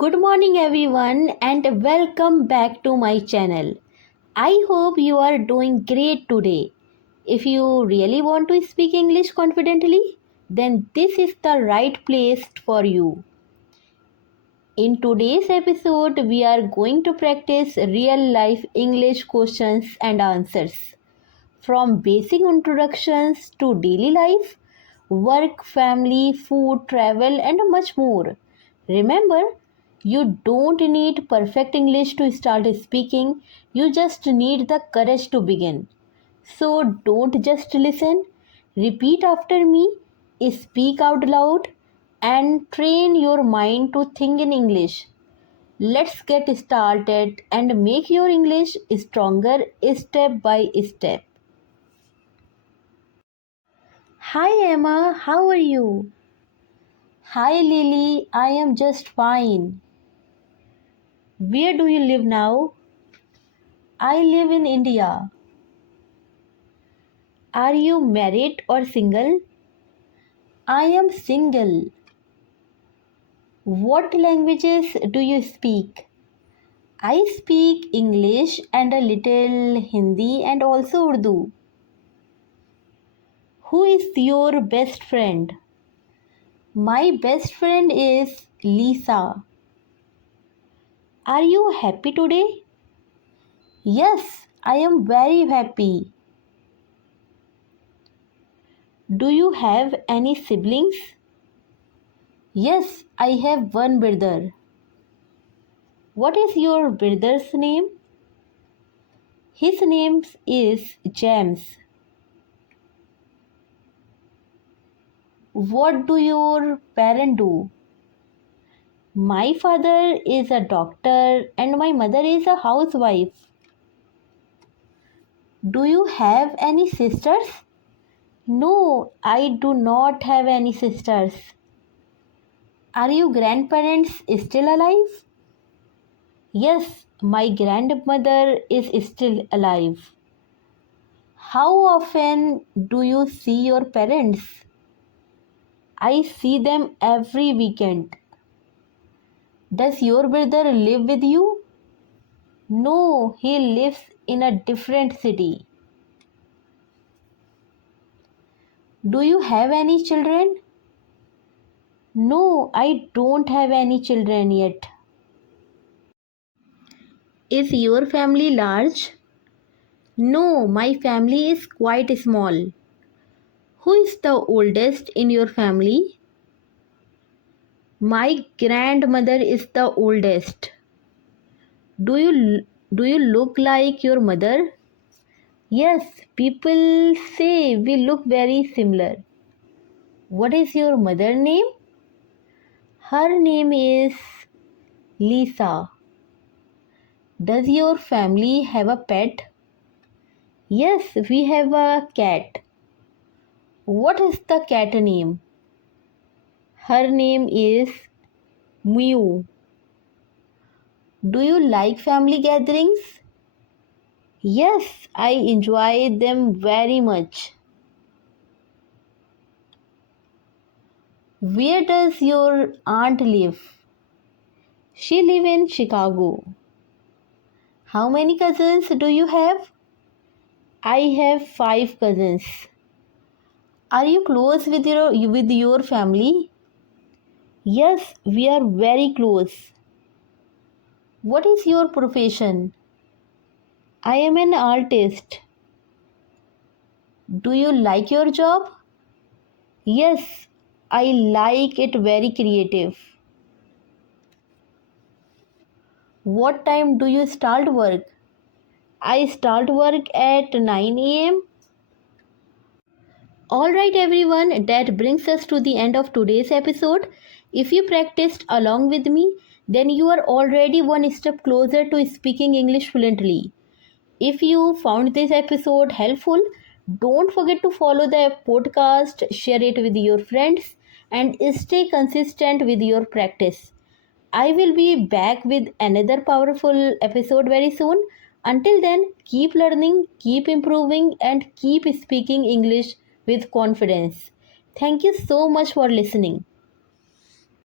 Good morning, everyone, and welcome back to my channel. I hope you are doing great today. If you really want to speak English confidently, then this is the right place for you. In today's episode, we are going to practice real life English questions and answers. From basic introductions to daily life, work, family, food, travel, and much more. Remember, you don't need perfect English to start speaking, you just need the courage to begin. So don't just listen, repeat after me, speak out loud, and train your mind to think in English. Let's get started and make your English stronger step by step. Hi Emma, how are you? Hi Lily, I am just fine. Where do you live now? I live in India. Are you married or single? I am single. What languages do you speak? I speak English and a little Hindi and also Urdu. Who is your best friend? My best friend is Lisa. Are you happy today? Yes, I am very happy. Do you have any siblings? Yes, I have one brother. What is your brother's name? His name is James. What do your parents do? My father is a doctor and my mother is a housewife. Do you have any sisters? No, I do not have any sisters. Are your grandparents still alive? Yes, my grandmother is still alive. How often do you see your parents? I see them every weekend. Does your brother live with you? No, he lives in a different city. Do you have any children? No, I don't have any children yet. Is your family large? No, my family is quite small. Who is the oldest in your family? My grandmother is the oldest. Do you do you look like your mother? Yes, people say we look very similar. What is your mother name? Her name is Lisa. Does your family have a pet? Yes, we have a cat. What is the cat name? Her name is Mew. Do you like family gatherings? Yes, I enjoy them very much. Where does your aunt live? She lives in Chicago. How many cousins do you have? I have 5 cousins. Are you close with your family? Yes, we are very close. What is your profession? I am an artist. Do you like your job? Yes, I like it very creative. What time do you start work? I start work at 9 a.m. Alright, everyone, that brings us to the end of today's episode. If you practiced along with me, then you are already one step closer to speaking English fluently. If you found this episode helpful, don't forget to follow the podcast, share it with your friends, and stay consistent with your practice. I will be back with another powerful episode very soon. Until then, keep learning, keep improving, and keep speaking English with confidence. Thank you so much for listening.